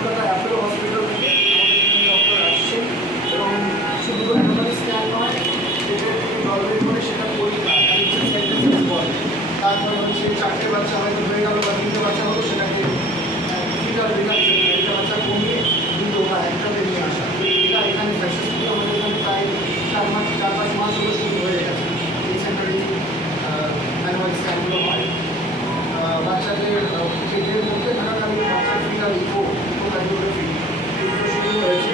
Kolkata Apollo hospital থেকে আমাদের doctor আসছেন এবং শুধু অ্যানোমালি স্ক্যান নয়, পেটের থেকে জল বের করে সেটা পরীক্ষা বলে। তারপরে হচ্ছে 4টে বাচ্চা হয়তো হয়ে গেল বা 3টে বাচ্চা হলো, সেটাকে ফিটার রিডাকশন, 1টা বাচ্চা কমিয়ে 2 বা 1টাতে নিয়ে আসা। এটা এখানে সাকসেসফুল আমাদের এখানে প্রায় 4-5 মাস হলো শুরু হয়ে গেছে। এই সেন্টারে অ্যানুয়াল স্ক্যানগুলো হয়। বাচ্চাদের পেটের মধ্যে থাকাকালীন বাচ্চার ফিটার ইকোকার্ডিওগ্রাফি এগুলো শুরু হয়েছে।